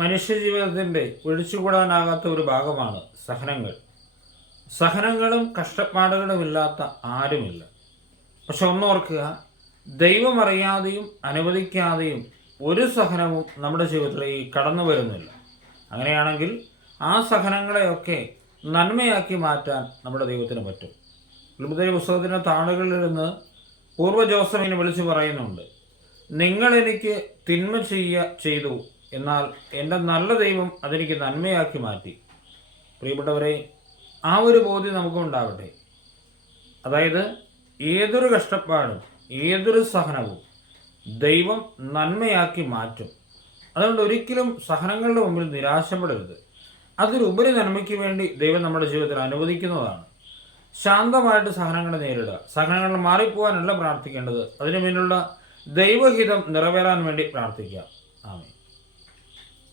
മനുഷ്യജീവിതത്തിന്റെ ഒഴിച്ചുകൂടാനാകാത്ത ഒരു ഭാഗമാണ് സഹനങ്ങൾ. സഹനങ്ങളും കഷ്ടപ്പാടുകളും ഇല്ലാത്ത ആരുമില്ല. പക്ഷെ ഒന്നോർക്കുക ദൈവം അറിയാതെയും അനുവദിക്കാതെയും ഒരു സഹനവും നമ്മുടെ ജീവിതത്തിലേക്ക് കടന്നു വരുന്നില്ല. അങ്ങനെയാണെങ്കിൽ ആ സഹനങ്ങളെയൊക്കെ നന്മയാക്കി മാറ്റാൻ നമ്മുടെ ദൈവത്തിന് പറ്റും. ഉൽബുദ്ധ പുസ്തകത്തിന്റെ താളുകളിൽ നിന്ന് പൂർവ ജോസഫിനെ വിളിച്ചു പറയുന്നുണ്ട് നിങ്ങൾ എനിക്ക് തിന്മ ചെയ്യ ചെയ്തു എന്നാൽ എന്റെ നല്ല ദൈവം അതെനിക്ക് നന്മയാക്കി മാറ്റി. പ്രിയപ്പെട്ടവരെ ആ ഒരു ബോധ്യം നമുക്കുണ്ടാവട്ടെ അതായത് ഏതൊരു കഷ്ടപ്പാടും ഏതൊരു സഹനവും ദൈവം നന്മയാക്കി മാറ്റും. അതുകൊണ്ട് ഒരിക്കലും സഹനങ്ങളുടെ മുമ്പിൽ നിരാശപ്പെടരുത്. അതിലുപരി നന്മയ്ക്ക് വേണ്ടി ദൈവം നമ്മുടെ ജീവിതത്തിൽ അനുവദിക്കുന്നതാണ്. ശാന്തമായിട്ട് സഹനങ്ങളെ നേരിടുക സഹനങ്ങൾ മാറിപ്പോകാനല്ല പ്രാർത്ഥിക്കേണ്ടത്. അതിനു മുന്നിലുള്ള ദൈവഹിതം നിറവേറാൻ വേണ്ടി പ്രാർത്ഥിക്കുക. ആമേ